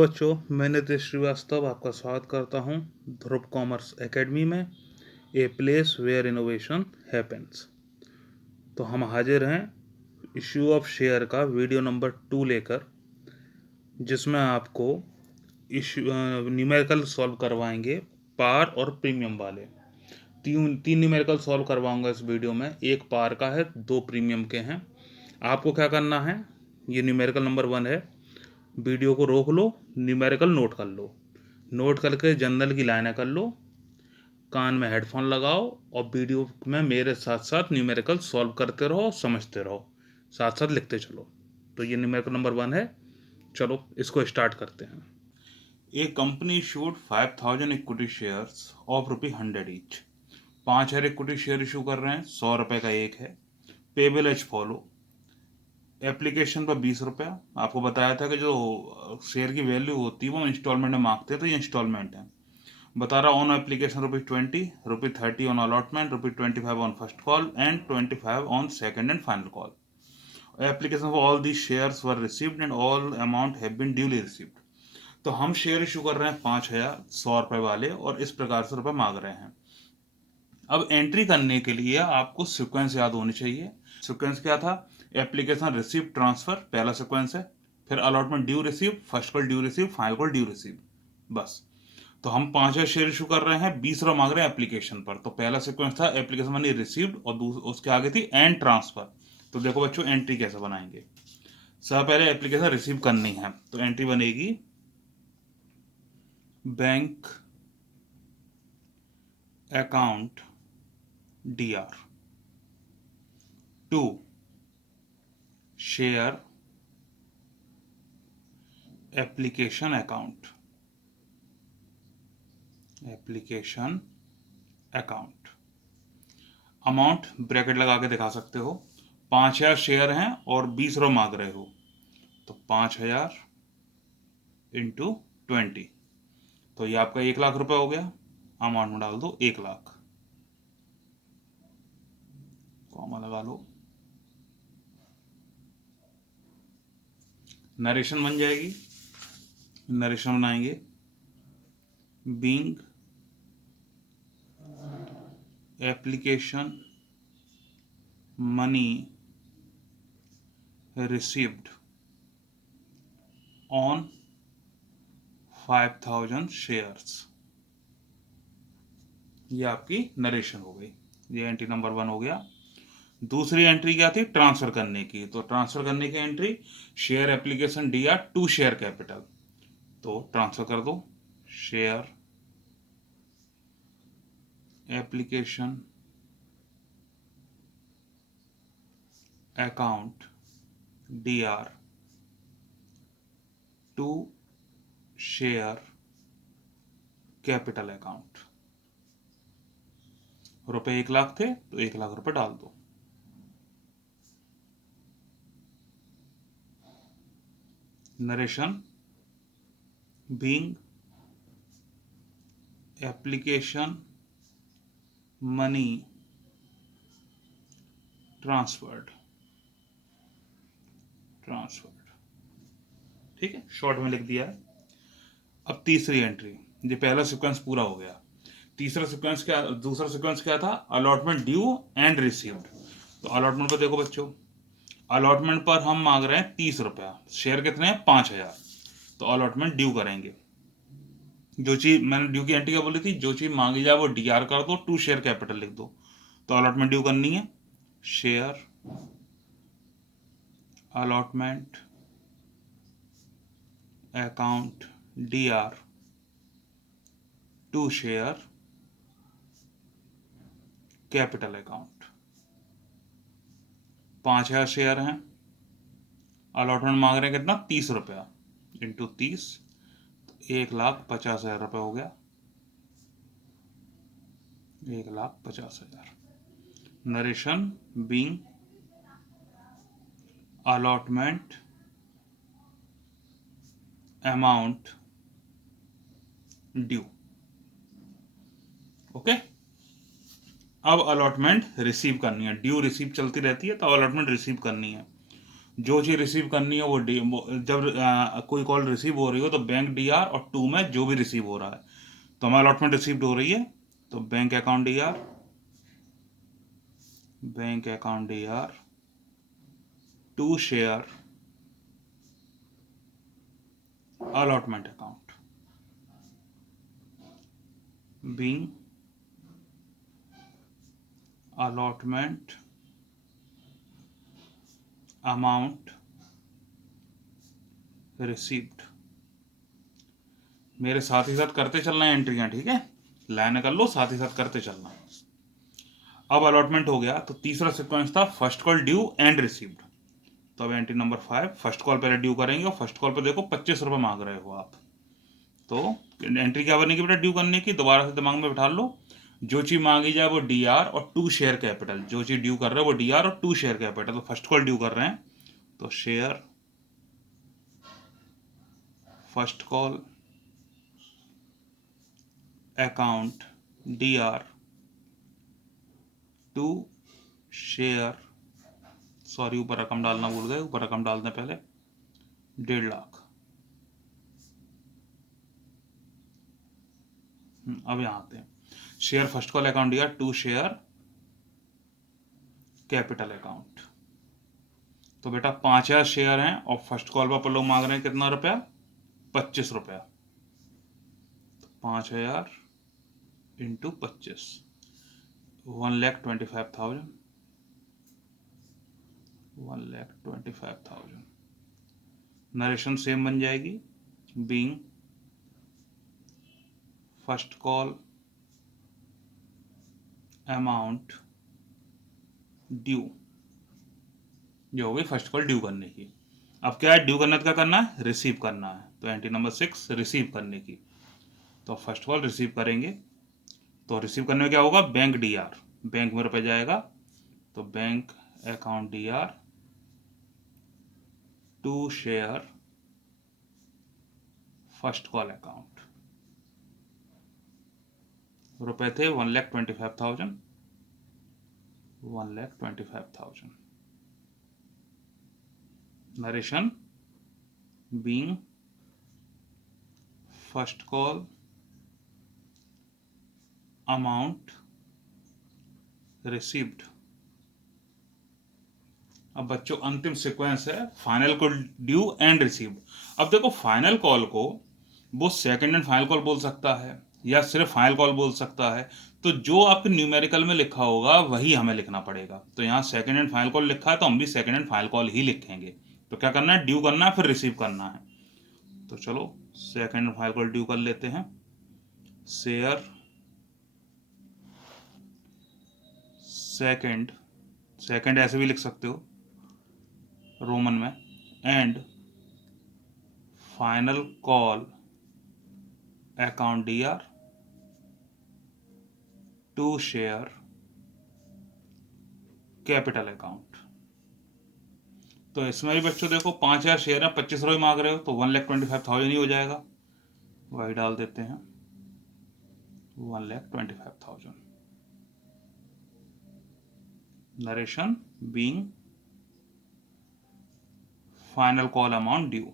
Hello बच्चों, मैं नितेश श्रीवास्तव आपका स्वागत करता हूं ध्रुव कॉमर्स एकेडमी में, a place where innovation happens. तो हम हाजिर हैं इश्यू ऑफ शेयर का वीडियो नंबर 2 लेकर, जिसमें आपको न्यूमेरिकल सॉल्व करवाएंगे पार और प्रीमियम वाले। तीन न्यूमेरिकल सॉल्व करवाऊंगा इस वीडियो में। एक पार का है, 2 प्रीमियम के हैं। आपको क्या करना है, ये न्यूमेरिकल नंबर 1 है। वीडियो को रोक लो, न्यूमेरिकल नोट कर लो, नोट करके जनरल की लाइनें कर लो, कान में हेडफोन लगाओ और वीडियो में मेरे साथ साथ न्यूमेरिकल सॉल्व करते रहो, समझते रहो, साथ साथ लिखते चलो। तो ये न्यूमेरिकल नंबर 1 है। चलो इसको स्टार्ट करते हैं। A company issued 5000 equity shares of ₹100 each. 5000 equity share issue कर रहे हैं, 100 रुपए का एक है। Payable as follow. एप्लीकेशन पर 20 रुपया। आपको बताया था कि जो शेयर की वैल्यू होती है वो इंस्टॉलमेंट में मांगते हैं, तो ये इंस्टॉलमेंट है। बता रहा on application ₹20, ₹30 on allotment, ₹25 on first call and 25 on second and final call. Application for all the shares were received and all amount have been duly received. तो हम शेयर इशू कर रहे हैं 5000, 100 रुपए वाले, और इस प्रकार से रुपए मांग रहे हैं। अब एंट्री करने के लिए आपको सीक्वेंस याद होनी चाहिए। सीक्वेंस क्या था? एप्लीकेशन रिसीव ट्रांसफर पहला सीक्वेंस है, फिर allotment due receive, first call due receive, final call due receive, बस। तो हम 5000 शेयर इशू कर रहे हैं, 20 रुपये मांग रहे हैं एप्लीकेशन पर। तो पहला सीक्वेंस था एप्लीकेशन मनी रिसीव्ड और उसके आगे थी एंड ट्रांसफर। तो देखो बच्चों, एंट्री कैसे बनाएंगे। सब पहले एप्लीकेशन रिसीव करनी है, तो एंट्री बनेगी bank account DR to share application account amount bracket लगा के दिखा सकते हो। 5000 शेयर हैं और 20 रुपये मांग रहे हो, तो 5000 इंटू 20, तो ये आपका 1,00,000 रुपये हो गया। अमाउंट में डाल दो 1,00,000, कॉमा लगा लो। नरेशन बन जाएगी। नरेशन बनाएंगे, being application money received on 5000 shares. ये आपकी नरेशन हो गई। ये एंट्री नंबर 1 हो गया। दूसरी एंट्री क्या थी? ट्रांसफर करने की। तो ट्रांसफर करने की entry, share application DR to share capital. तो ट्रांसफर कर दो, share application account DR to share capital account. रुपए 1,00,000 थे, तो 1,00,000 रुपए डाल दो। Narration, being application money transferred. ठीक है, शॉर्ट में लिख दिया है। अब तीसरी एंट्री, ये पहला सीक्वेंस पूरा हो गया। दूसरा सीक्वेंस क्या था? Allotment due and received. तो अलॉटमेंट पर देखो बच्चों, अलॉटमेंट पर हम मांग रहे हैं 30 रुपया। शेयर कितने हैं? 5000। तो अलॉटमेंट ड्यू करेंगे। जो चीज मैंने ड्यू की एंट्री क्या बोली थी, जो चीज मांगी जाए वो DR कर दो, टू शेयर कैपिटल लिख दो। तो अलॉटमेंट ड्यू करनी है, share allotment account DR to share capital account. 5000 share हैं, अलॉटमेंट मांग रहे हैं कितना? 30 रुपया, इंटू 30, 1,50,000 रुपये हो गया। 1,50,000। Narration, being allotment amount due. Okay, अब अलॉटमेंट रिसीव करनी है। ड्यू रिसीव चलती रहती है, तो अलॉटमेंट रिसीव करनी है। जो चीज़ रिसीव करनी है जब कोई कॉल रिसीव हो रही हो तो बैंक DR और 2 में जो भी रिसीव हो रहा है। तो हमारी अलॉटमेंट रिसीव्ड हो रही है, तो bank account DR to share allotment account being allotment amount received। मेरे साथ ही साथ करते चलना है एंट्रियां, ठीक है, लाइन कर लो, साथ ही साथ करते चलना। अब अलॉटमेंट हो गया, तो तीसरा सीक्वेंस था first call due and received. तो अब एंट्री नंबर 5, फर्स्ट कॉल पहले ड्यू करेंगे, और फर्स्ट कॉल पर देखो 25 रुपये मांग रहे हो आप। तो एंट्री क्या बनेगी बेटा ड्यू करने की, दोबारा से दिमाग में बिठा लो। जो चीज मांगी जाए वो DR और 2 शेयर कैपिटल, जो चीज ड्यू कर रहे हो वो DR और 2 शेयर कैपिटल। तो फर्स्ट कॉल ड्यू कर रहे हैं, तो share first call account DR to share, sorry ऊपर रकम डालना भूल गए, ऊपर रकम डाल दें पहले, 1.5 लाख। अब यहाँ आते हैं, share first call account DR to share capital account. तो बेटा 5,000 शेयर हैं और फर्स्ट कॉल पर लोग मांग रहे हैं कितना रुपया, 25 रुपया। तो 5,000 इंटू 25, 1,25,000, 1,25,000। नरेशन सेम बन जाएगी, being first call amount due, जो हो गई फर्स्ट कॉल ड्यू करने की। अब क्या है, ड्यू करना क्या करना है, रिसीव करना है। तो एंट्री नंबर 6 रिसीव करने की, तो फर्स्ट कॉल रिसीव करेंगे। तो रिसीव करने में क्या होगा, बैंक DR, बैंक में रुपये जाएगा, तो bank account DR to share first call account. रुपए थे 1,25,000, 1,25,000। Narration being first call amount received. अब बच्चों अंतिम सीक्वेंस है final call due and received. अब देखो फाइनल कॉल को वो सेकंड एंड फाइनल कॉल बोल सकता है या सिर्फ फाइनल कॉल बोल सकता है। तो जो आपके न्यूमेरिकल में लिखा होगा वही हमें लिखना पड़ेगा। तो यहाँ सेकंड एंड फाइनल कॉल लिखा है तो हम भी सेकंड एंड फाइनल कॉल ही लिखेंगे। तो क्या करना है, ड्यू करना है फिर रिसीव करना है। तो चलो second and final call due कर लेते हैं। शेयर सेकंड, सेकंड ऐसे भी लिख सकते हो रोमन में, and final call account DR to share capital account. तो इसमें भी बच्चों देखो 5,000 शेयर है, 25 रुपये मांग रहे हो, तो 1,25,000 ही हो जाएगा, वही डाल देते हैं 1,25,000। Narration being final call amount due.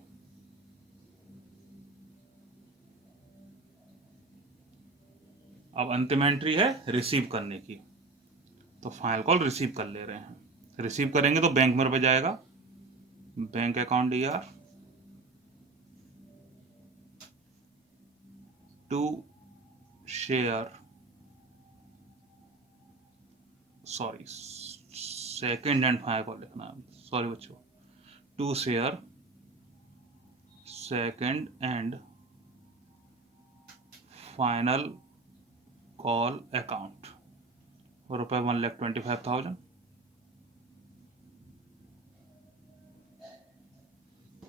अब अंतिम एंट्री है रिसीव करने की, तो फाइनल कॉल रिसीव कर ले रहे हैं। रिसीव करेंगे तो बैंक में रुपये जाएगा, bank account DR to share, sorry second and final call लिखना है, सॉरी बच्चों, to share second and final call account. रुपये 1,25,000,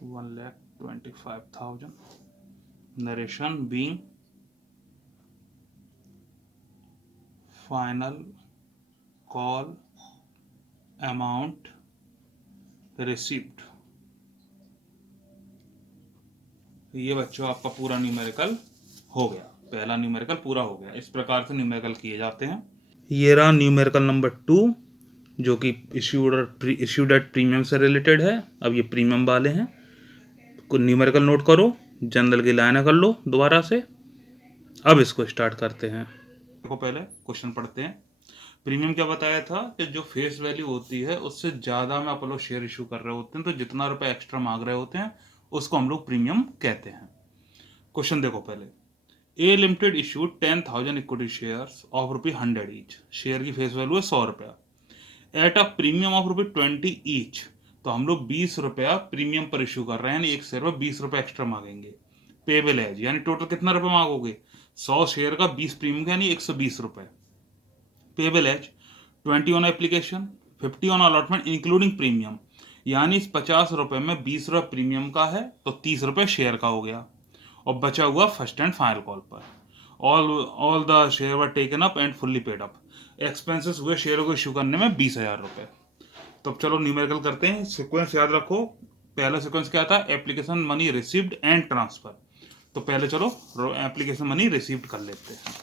1,25,000। Narration being final call amount received. ये बच्चों आपका पूरा न्यूमेरिकल हो गया, पहला न्यूमेरिकल पूरा हो गया। इस प्रकार से न्यूमेरिकल किए जाते हैं। ये रहा न्यूमेरिकल नंबर 2, जो कि इश्यूड एट प्रीमियम से रिलेटेड है। अब ये प्रीमियम वाले हैं, कुछ न्यूमेरिकल नोट करो, जनरल की लाइनें कर लो दोबारा से। अब इसको स्टार्ट करते हैं। देखो पहले क्वेश्चन पढ़ते हैं। प्रीमियम क्या बताया था कि जो फेस वैल्यू होती है उससे ज़्यादा में अपन लोग शेयर इशू कर रहे होते हैं, तो जितना रुपए एक्स्ट्रा मांग रहे होते हैं उसको हम लोग प्रीमियम कहते हैं। क्वेश्चन देखो पहले। A limited issued 10,000 equity shares of ₹100 each. Share की फेस वैल्यू है 100 रुपया। At a premium of ₹20 each. तो हम लोग 20 रुपया प्रीमियम पर इशू कर रहे हैं, यानी एक शेयर पर 20 रुपये एक्स्ट्रा मांगेंगे। पेबल एज, यानी टोटल कितना रुपये मांगोगे? 100 शेयर का 20 प्रीमियम का, यानी 120 रुपये। Payable as 20 on application, 50 on allotment including premium, यानी इस 50 रुपये में 20 रुपये प्रीमियम का है तो 30 रुपये शेयर का हो गया, और बचा हुआ फर्स्ट एंड फाइनल कॉल पर। All the share were taken up and fully paid up. Expenses हुए शेयरों को इशू करने में 20,000 रुपये। तो अब चलो न्यूमेरिकल करते हैं। सीक्वेंस याद रखो। पहला सीक्वेंस क्या था? Application money received and transfer. तो पहले चलो एप्लीकेशन मनी रिसीव्ड कर लेते हैं,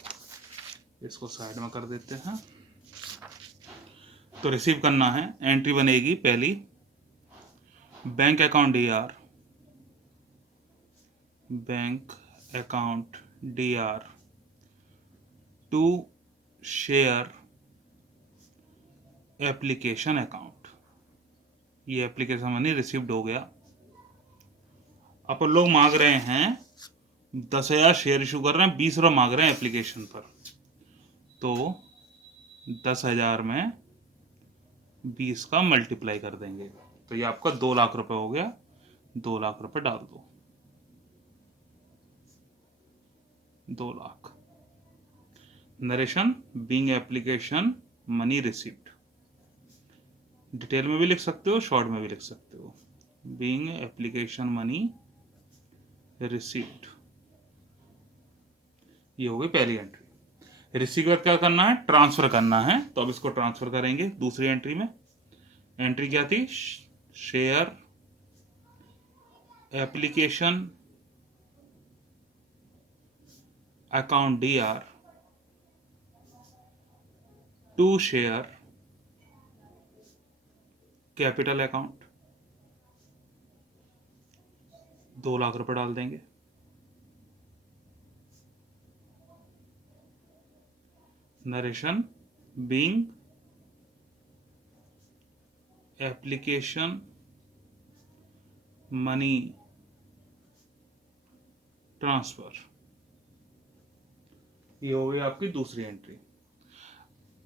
इसको साइड में कर देते हैं। तो रिसीव करना है, एंट्री बनेगी पहली, bank account DR, bank account DR to share application account. ये एप्लीकेशन मनी रिसीव्ड हो गया। अपन लोग मांग रहे हैं 10,000 शेयर इशू कर रहे हैं, 20 रुपये मांग रहे हैं एप्लीकेशन पर। तो 10,000 में 20 का मल्टीप्लाई कर देंगे, तो ये आपका 2 लाख रुपए हो गया। 2 लाख रुपए डाल दो, 2 lakh. Narration being application money received, detail में भी लिख सकते हो, शॉर्ट में भी लिख सकते हो। बीइंग एप्लीकेशन मनी रिसीव्ड, ये हो गई पहली एंट्री। रिसीवर क्या करना है? ट्रांसफर करना है, तो अब इसको ट्रांसफर करेंगे दूसरी एंट्री में। एंट्री क्या थी? Share application account DR to share capital account, 2 lakh रुपए डाल देंगे। Narration being application money transfer, ये हो गई आपकी दूसरी एंट्री।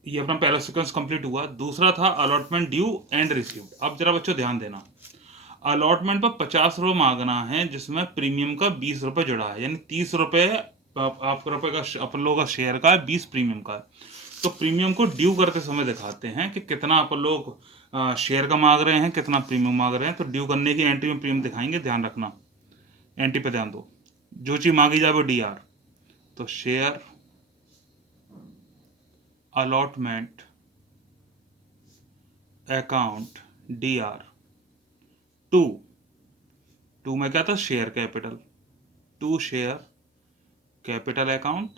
ये अपना पहला सीक्वेंस कंप्लीट हुआ। दूसरा था अलॉटमेंट ड्यू एंड रिसीव्ड। अब जरा बच्चों ध्यान देना, अलॉटमेंट पर 50 रुपये मांगना है जिसमें प्रीमियम का 20 रुपये जुड़ा है, यानी 30 रुपये आपका रुपये का अपन लोगों का शेयर का है, 20 प्रीमियम का है। तो प्रीमियम को ड्यू करते समय दिखाते हैं कि कितना अपन लोग शेयर का मांग रहे हैं, कितना प्रीमियम मांग रहे हैं। तो ड्यू करने की एंट्री में प्रीमियम दिखाएंगे, ध्यान रखना, एंट्री पे ध्यान दो। जो चीज़ मांगी जाए वो DR। तो share allotment account DR to में क्या था? Share capital, to share capital account.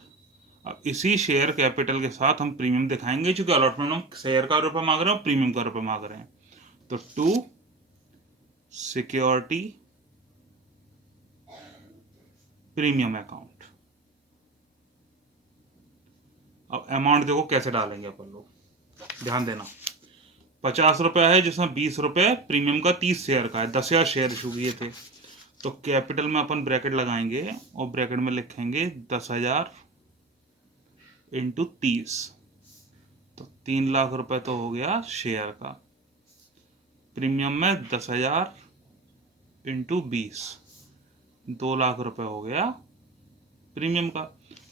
अब इसी शेयर कैपिटल के साथ हम प्रीमियम दिखाएंगे, क्योंकि अलॉटमेंट हम शेयर का रुपये मांग रहे हैं और प्रीमियम का रुपये मांग रहे हैं। तो टू सिक्योरिटी प्रीमियम अकाउंट। अब अमाउंट देखो कैसे डालेंगे अपन लोग, ध्यान देना। 50 रुपया है जिसमें 20 रुपये प्रीमियम का 30 शेयर का है, 10,000 शेयर इशू किए थे। तो कैपिटल में अपन ब्रैकेट लगाएंगे और ब्रैकेट में लिखेंगे 10,000 इंटू 30, तो 3 लाख रुपए तो हो गया शेयर का। प्रीमियम में 10,000 इंटू 20, 2 लाख रुपए हो गया प्रीमियम का।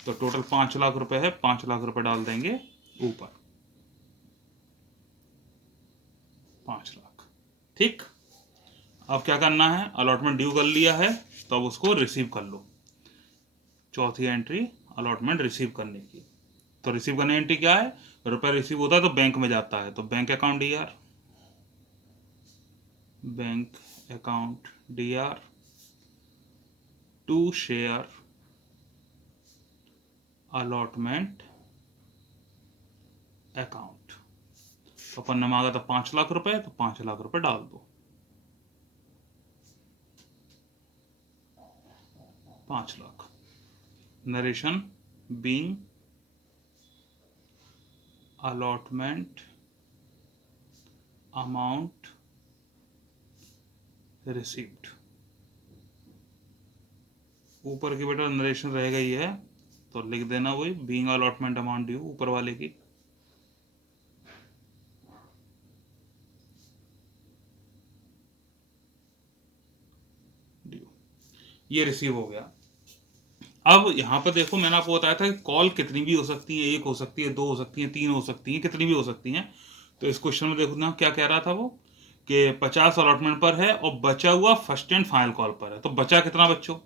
तो टोटल 5 लाख रुपए है, 5 लाख रुपए डाल देंगे ऊपर, 5 लाख। ठीक, अब क्या करना है? अलॉटमेंट ड्यू कर लिया है तो अब उसको रिसीव कर लो। चौथी एंट्री अलॉटमेंट रिसीव करने की। तो रिसीव करने एंट्री क्या है? रुपया रिसीव होता है तो बैंक में जाता है, तो bank account DR, bank account DR to share allotment account. तो अपन ने मांगा था 5 लाख रुपए, तो 5 लाख रुपए डाल दो, 5 lakh. Narration being allotment amount received. ऊपर की बेटा नरेशन रहेगा ही है, तो लिख देना वही बीइंग अलॉटमेंट अमाउंट ड्यू ऊपर वाले की। ड्यू, ये रिसीव हो गया। अब यहाँ पर देखो मैंने आपको बताया था कि कॉल कितनी भी हो सकती है, 1 हो सकती है, 2 हो सकती है, 3 हो सकती है, कितनी भी हो सकती हैं। तो इस क्वेश्चन में देखो ना क्या कह रहा था वो, कि 50 अलॉटमेंट पर है और बचा हुआ फर्स्ट एंड फाइनल कॉल पर है। तो बचा कितना बच्चों,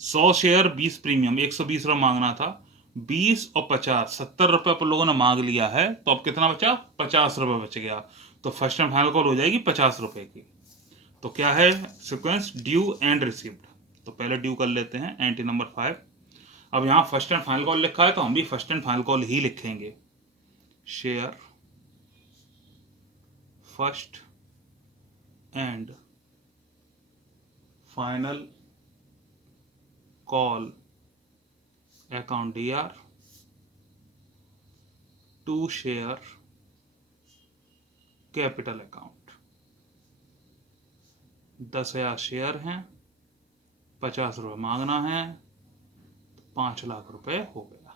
100 शेयर 20 प्रीमियम, 120 रुपये मांगना था, 20 और 50 70 रुपये अपन लोगों ने मांग लिया है। तो अब कितना बचा, 50 रुपये बच गया। तो फर्स्ट एंड फाइनल कॉल हो जाएगी 50 रुपये की। तो क्या है सीक्वेंस, ड्यू एंड रिसीव्ड। तो पहले ड्यू कर लेते हैं, एंट्री नंबर 5। अब यहाँ फर्स्ट एंड फाइनल कॉल लिखा है तो हम भी फर्स्ट एंड फाइनल कॉल ही लिखेंगे। Share first and final call account DR to share capital account. 10,000 share हैं, 50 रुपये मांगना है, 5 लाख रुपए हो गया,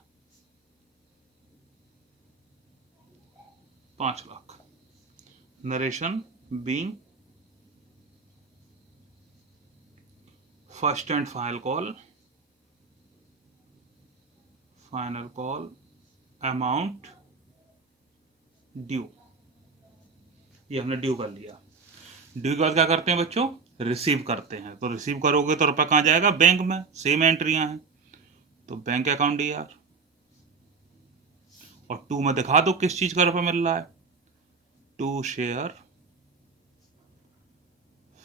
5 lakh. Narration being first and final call amount due, ये हमने ड्यू कर लिया। ड्यू के बाद क्या करते हैं बच्चों, रिसीव करते हैं। तो रिसीव करोगे तो रुपया कहाँ जाएगा, बैंक में, सेम एंट्रियां हैं। तो बैंक अकाउंट DR, और 2 में दिखा दो किस चीज का रुपया मिल रहा है, to share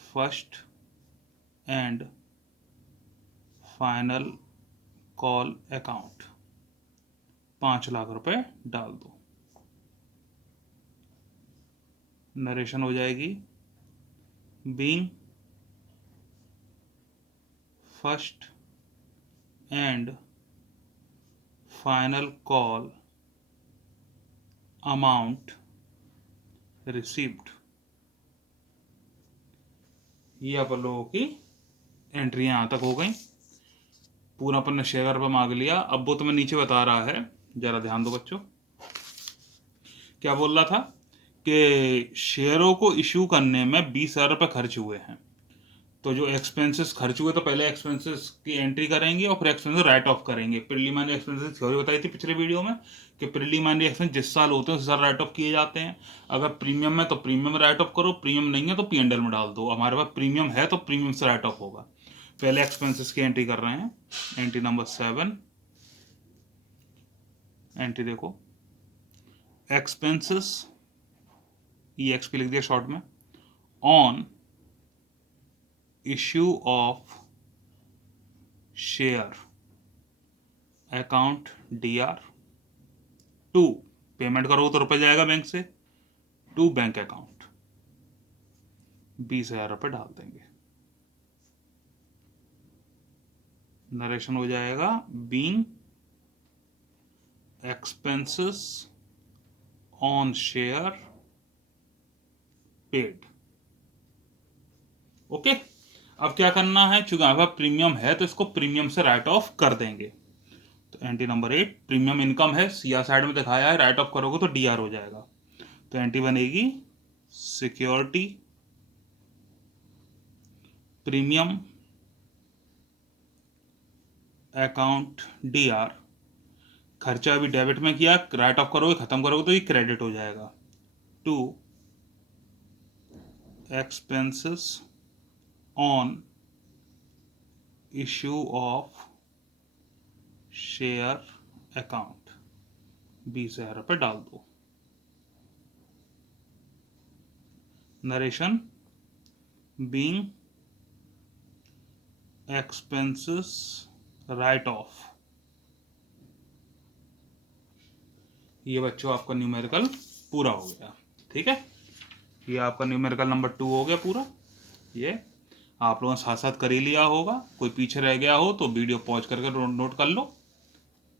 first and final call account, 5 lakh रुपए डाल दो। नरेशन हो जाएगी being first and final call amount received. ये अपन लोगों की एंट्रियां यहां तक हो गई। पूरा अपन ने शेयर पर मांग लिया। अब वो तुम्हें नीचे बता रहा है, जरा ध्यान दो बच्चों। क्या बोल रहा था कि शेयरों को इश्यू करने में 20,000 रुपये खर्च हुए हैं। तो जो एक्सपेंसेस खर्च हुए, तो पहले एक्सपेंसेस की एंट्री करेंगे और फिर एक्सपेंसेस राइट ऑफ करेंगे। प्रीलिमिनरी एक्सपेंसेस थ्योरी बताई थी पिछले वीडियो में कि प्रीलिमिनरी एक्सपेंस जिस साल होते हैं उस साल राइट ऑफ किए जाते हैं। अगर प्रीमियम है तो प्रीमियम राइट ऑफ करो, प्रीमियम नहीं है तो P&L में डाल दो। हमारे पास प्रीमियम है तो प्रीमियम से राइट ऑफ होगा। पहले एक्सपेंसेस की एंट्री कर रहे हैं, एंट्री नंबर 7। एंट्री देखो, एक्सपेंसेस, EXP लिख दिया शॉर्ट में, on issue of share account DR to, payment करोगे तो रुपये जाएगा बैंक से, टू बैंक अकाउंट, 20,000 रुपये डाल देंगे। नरेशन हो जाएगा being expenses on share paid. Okay, अब क्या करना है, चूंकि हमारे पास प्रीमियम है तो इसको प्रीमियम से राइट ऑफ कर देंगे। तो एंट्री नंबर 8, प्रीमियम इनकम है, CR साइड में दिखाया है, राइट ऑफ करोगे तो DR हो जाएगा। तो एंट्री बनेगी सिक्योरिटी प्रीमियम अकाउंट DR। खर्चा अभी डेबिट में किया, राइट ऑफ करोगे, खत्म करोगे तो ये क्रेडिट हो जाएगा। To expenses on issue of share account, 20,000 रुपये डाल दो। Narration being expenses write off. ये बच्चों आपका न्यूमेरिकल पूरा हो गया। ठीक है, ये आपका न्यूमेरिकल नंबर 2 हो गया पूरा। ये आप लोगों ने साथ साथ कर ही लिया होगा, कोई पीछे रह गया हो तो वीडियो पॉज करके नोट कर लो।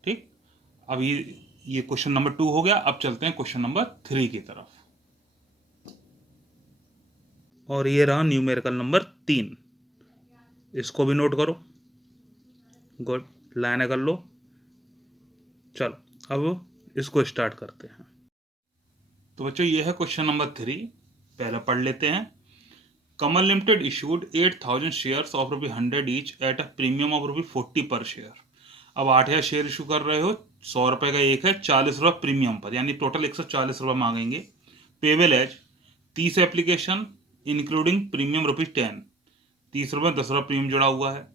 ठीक, अब ये क्वेश्चन नंबर 2 हो गया। अब चलते हैं क्वेश्चन नंबर 3 की तरफ। और ये रहा न्यूमेरिकल नंबर 3, इसको भी नोट करो। गुड, लाइन कर लो। चलो अब इसको स्टार्ट करते हैं। तो बच्चों ये है क्वेश्चन नंबर 3, पहले पढ़ लेते हैं। Kamal limited issued 8,000 shares of ₹100 each at a premium of ₹40 per share. अब 8,000 शेयर इशू कर रहे हो, 100 रुपए का एक है, 40 रुपये प्रीमियम पर, यानी टोटल 140 रुपये मांगेंगे। Payable as 30 application including premium ₹10, 30 रुपये 10 रुपये प्रीमियम जुड़ा हुआ है।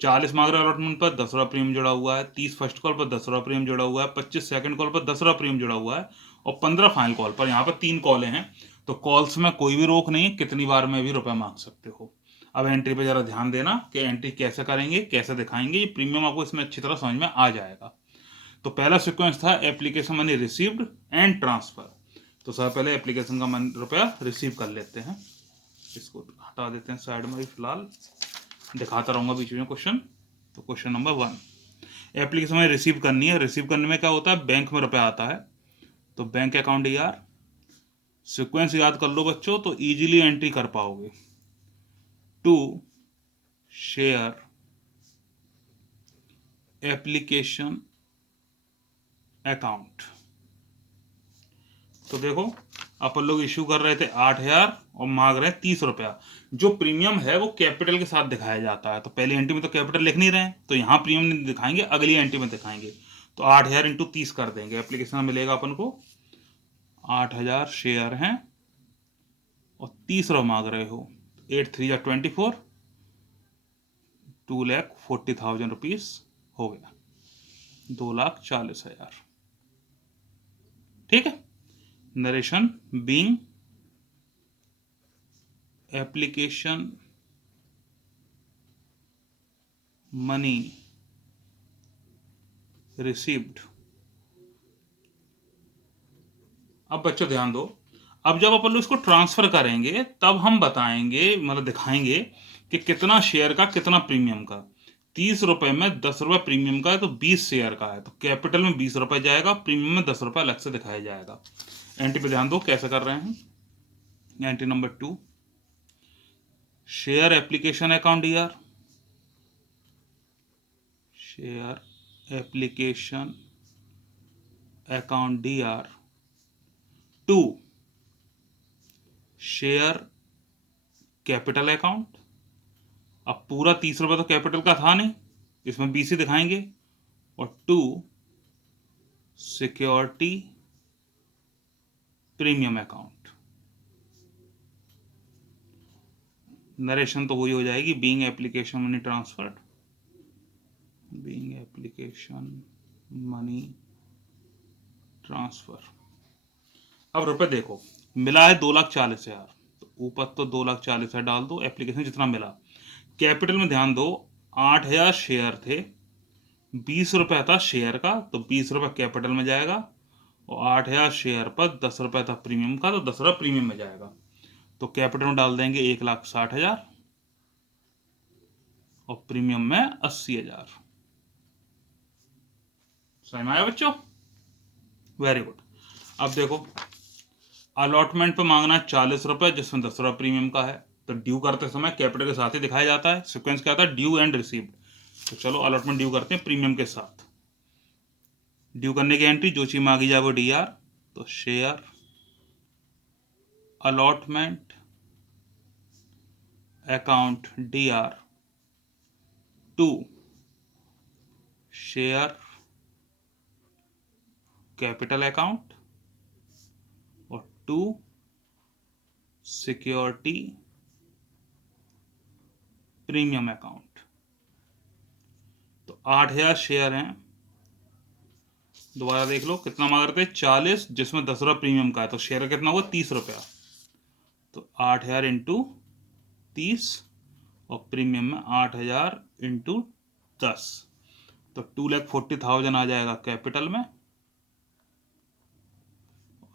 40 मांग रहे अलॉटमेंट पर, 10 रुपये प्रीमियम जुड़ा हुआ है। 30 फर्स्ट कॉल पर 10 रुपये प्रीमियम जुड़ा हुआ है। 25 सेकंड कॉल पर 10 रुपये प्रीमियम जुड़ा हुआ है। और 15 फाइनल कॉल पर। यहाँ पर 3 कॉलें हैं, तो कॉल्स में कोई भी रोक नहीं है, कितनी बार में भी रुपए मांग सकते हो। अब एंट्री पे जरा ध्यान देना कि एंट्री कैसे करेंगे, कैसे दिखाएंगे, ये प्रीमियम आपको इसमें अच्छी तरह समझ में आ जाएगा। तो पहला सीक्वेंस था application money received and transfer. तो सबसे पहले एप्लीकेशन का रुपया रिसीव कर लेते हैं, इसको हटा देते हैं साइड में, फिलहाल दिखाता रहूंगा बीच में क्वेश्चन। तो क्वेश्चन नंबर 1, एप्लीकेशन में रिसीव करनी है। रिसीव करने में क्या होता है, बैंक में रुपया आता है, तो बैंक अकाउंट यार सीक्वेंस याद कर लो बच्चों, तो इजीली एंट्री कर पाओगे। To share application account. तो देखो अपन लोग इश्यू कर रहे थे 8,000 और मांग रहे हैं 30 रुपया। जो प्रीमियम है वो कैपिटल के साथ दिखाया जाता है, तो पहली एंट्री में तो कैपिटल लिख नहीं रहे हैं, तो यहाँ प्रीमियम नहीं दिखाएंगे, अगली एंट्री में दिखाएंगे। तो 8,000 इंटू 30 कर देंगे, एप्लीकेशन में मिलेगा अपन को 8,000 शेयर हैं और 30 रुपये मांग रहे हो। 8 3 24, 2,40,000 रुपीज हो गया, 2,40,000। ठीक है, narration being application money received. अब बच्चों ध्यान दो, अब जब अपन लोग इसको ट्रांसफर करेंगे तब हम बताएंगे, मतलब दिखाएंगे कि कितना शेयर का कितना प्रीमियम का। 30 रुपए में 10 रुपए प्रीमियम का है, तो 20 शेयर का है, तो कैपिटल में 20 रुपए जाएगा, प्रीमियम में 10 रुपए अलग से दिखाया जाएगा। एंट्री पे ध्यान दो कैसे कर रहे हैं। Entry number 2, share application account यार, share application account DR। 2 share capital account. अब पूरा 30 रुपये तो कैपिटल का था नहीं, इसमें 20 ही दिखाएंगे। और 2 सिक्योरिटी प्रीमियम अकाउंट। नरेशन तो वही हो जाएगी, being application money transferred, being application money transfer. अब रुपए देखो, मिला है 2,40,000, तो ऊपर तो 2,40,000 डाल दो, एप्लीकेशन जितना मिला। कैपिटल में ध्यान दो, 8,000 शेयर थे, 20 रुपया था शेयर का, तो 20 रुपये कैपिटल में जाएगा। और 8,000 शेयर पर 10 रुपये था प्रीमियम का, तो 10 रुपये प्रीमियम में जाएगा। तो कैपिटल में डाल देंगे 1,60,000 और प्रीमियम में 80,000। समझ में आया बच्चों? Very good. अब देखो अलॉटमेंट पे मांगना है 40 रुपये, जिसमें 10 रुपये प्रीमियम का है, तो ड्यू करते समय कैपिटल के साथ ही दिखाया जाता है। सीक्वेंस क्या था, ड्यू एंड रिसीव्ड। तो चलो अलॉटमेंट ड्यू करते हैं प्रीमियम के साथ। ड्यू करने की एंट्री जो चीज मांगी जाए वो DR। तो share allotment account DR। 2 share capital account. और 2 सिक्योरिटी प्रीमियम अकाउंट। तो 8,000 शेयर हैं, दोबारा देख लो कितना मांग रहे थे, 40, जिसमें 10 रुपये प्रीमियम का है, तो शेयर कितना हुआ 30 रुपया। तो 8,000 इंटू 30 और प्रीमियम में 8,000 इंटू 10, तो 2,40,000 आ जाएगा कैपिटल में,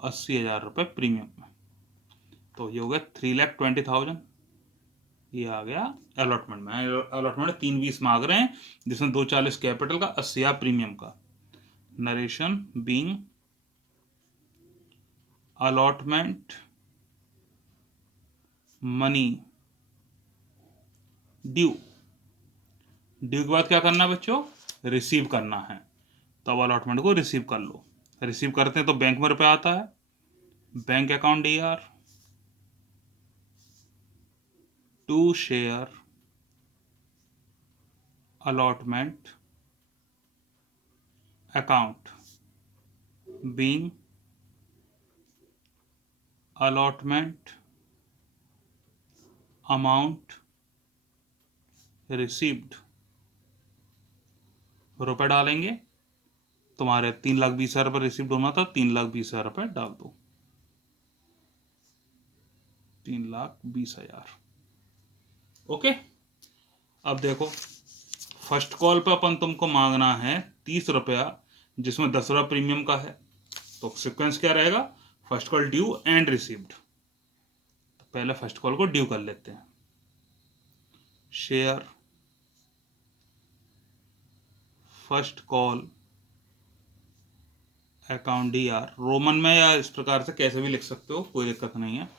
80,000 रुपये प्रीमियम में। तो ये हो गया 3,20,000, ये आ गया अलॉटमेंट में। अलॉटमेंट में 3 20 मांग रहे हैं, जिसमें 240 कैपिटल का, 80 प्रीमियम का। Narration being allotment money due. Due के बाद क्या करना है बच्चों, रिसीव करना है। तो अब अलॉटमेंट को रिसीव कर लो। रिसीव करते हैं तो बैंक में रुपया आता है, bank account DR to share allotment account being allotment amount received। रुपए डालेंगे, तुम्हारे 3,20,000 रुपये रिसीव्ड होना था, 3,20,000 रुपये डाल दो, 3,20,000। ओके। अब देखो, फर्स्ट कॉल पे अपन तुमको मांगना है 30 रुपया, जिसमें 10 रुपया प्रीमियम का है। तो सिक्वेंस क्या रहेगा, first call due and received. तो पहले फर्स्ट कॉल को ड्यू कर लेते हैं। Share first call account DR, Roman में या इस प्रकार से कैसे भी लिख सकते हो, कोई दिक्कत नहीं है।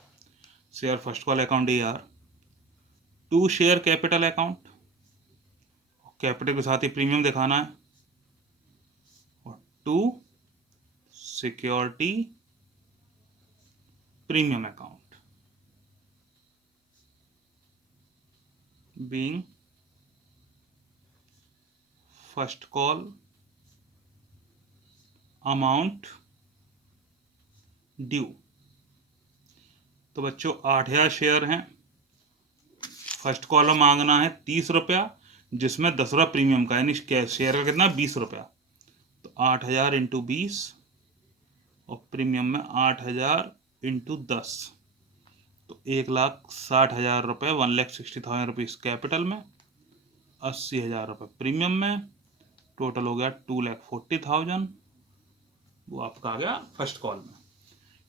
Share first call account DR to share capital account, capital के साथ ही प्रीमियम दिखाना है, और to security premium account being first call amount due. तो बच्चों 8,000 शेयर हैं, फर्स्ट कॉल में मांगना है 30 रुपया, जिसमें 10 रुपया प्रीमियम का, यानी शेयर का कितना, 20 रुपया। तो 8,000 इंटू 20, और प्रीमियम में 8,000 इंटू 10, तो 1,60,000 रुपये, 1,60,000 रुपीज़ कैपिटल में, 80,000 रुपये प्रीमियम में, टोटल हो गया 2,40,000। वो आपका आ गया फर्स्ट कॉल में।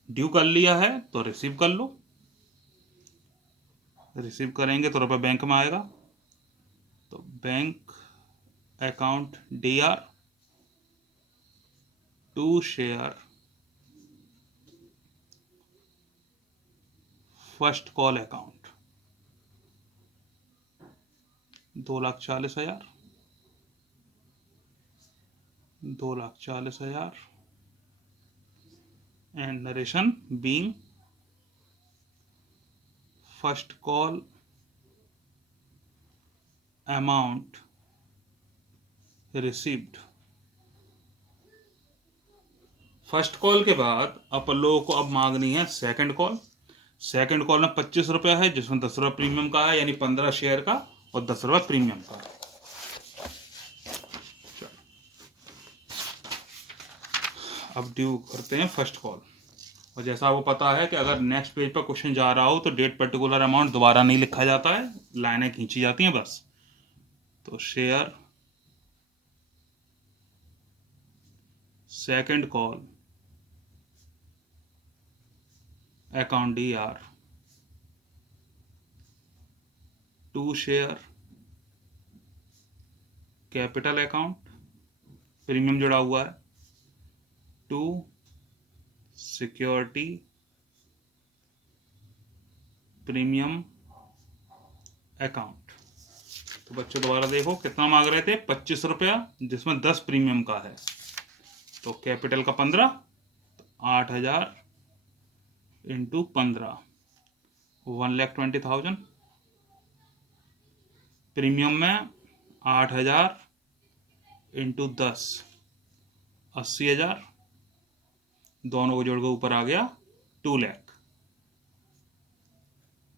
ड्यू कर लिया है तो रिसीव कर लो। रिसीव करेंगे तो रुपये बैंक में आएगा, तो bank account DR to share first call account 2,40,000, 2,40,000 and narration being first call amount received। First call के बाद अपन लोगों को अब मांगनी है सेकंड कॉल। सेकंड कॉल में 25 रुपया है, जिसमें 10 रुपया प्रीमियम का है, यानी 15 शेयर का और 10 रुपया प्रीमियम का। अब ड्यू करते हैं फर्स्ट कॉल। और जैसा आपको पता है कि अगर नेक्स्ट पेज पर क्वेश्चन जा रहा हो तो डेट पर्टिकुलर अमाउंट दोबारा नहीं लिखा जाता है, लाइनें खींची जाती हैं बस। तो share second call account DR to share capital account, premium जुड़ा हुआ है, टू सिक्योरिटी प्रीमियम अकाउंट। तो बच्चों दोबारा देखो, कितना मांग रहे थे, 25 रुपया, जिसमें 10 प्रीमियम का है, तो कैपिटल का 15, तो 8,000 इंटू 15, 1,20,000। प्रीमियम में 8,000 इंटू 10, 80,000, दोनों को जोड़ के ऊपर आ गया 2 lakh.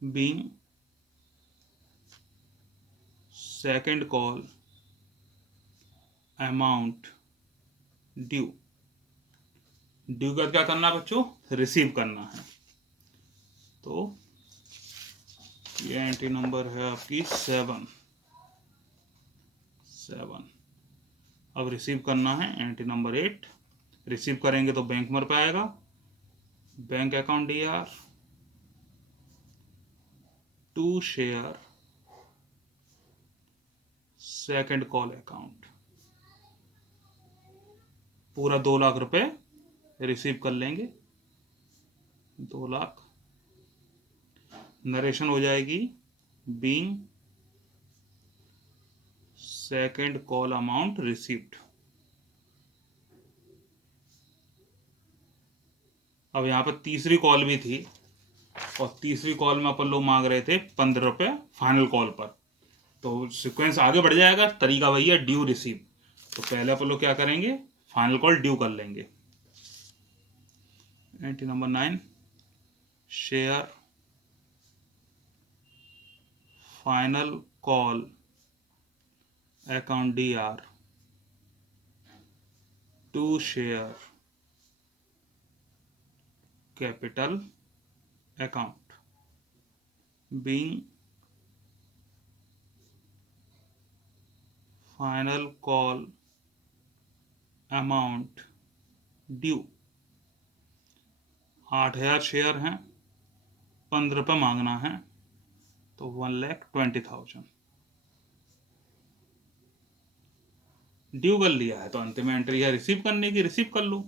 Being second call amount due. Due का क्या करना है बच्चों, रिसीव करना है। तो ये एंट्री नंबर है आपकी 7। अब रिसीव करना है एंट्री नंबर 8। रिसीव करेंगे तो बैंक में रुपया आएगा, bank account DR to share second call account. पूरा 2 लाख रुपए रिसीव कर लेंगे। 2 लाख। नरेशन हो जाएगी being second call amount received. अब यहाँ पर तीसरी कॉल भी थी और तीसरी कॉल में अपन लोग मांग रहे थे 15 रुपये फाइनल कॉल पर। तो सीक्वेंस आगे बढ़ जाएगा, तरीका वही है, ड्यू रिसीव। तो पहले अपन लोग क्या करेंगे, फाइनल कॉल ड्यू कर लेंगे। Entry number 9, share final call account DR to share capital account being final call amount due. 8,000 share हैं, 15 रुपये मांगना है, तो 1,20,000 ड्यू कर लिया है। तो अंतिम एंट्री है रिसीव करने की, रिसीव कर लो।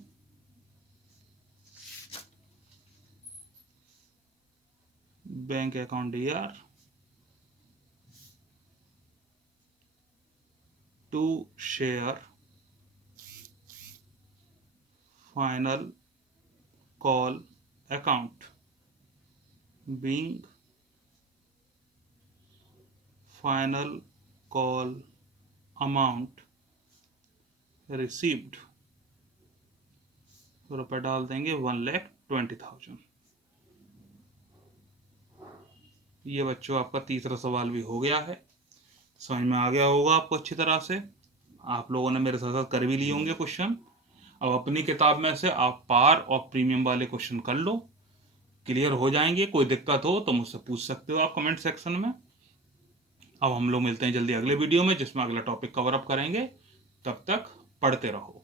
Bank account DR to share final call account being final call amount received. रुपये डाल देंगे 1,20,000। ये बच्चों आपका तीसरा सवाल भी हो गया है। समझ में आ गया होगा आपको अच्छी तरह से। आप लोगों ने मेरे साथ साथ कर भी लिए होंगे क्वेश्चन। अब अपनी किताब में से आप पार और प्रीमियम वाले क्वेश्चन कर लो, क्लियर हो जाएंगे। कोई दिक्कत हो तो मुझसे पूछ सकते हो आप कमेंट सेक्शन में। अब हम लोग मिलते हैं जल्दी अगले वीडियो में, जिसमें अगला टॉपिक कवर अप करेंगे। तब तक पढ़ते रहो।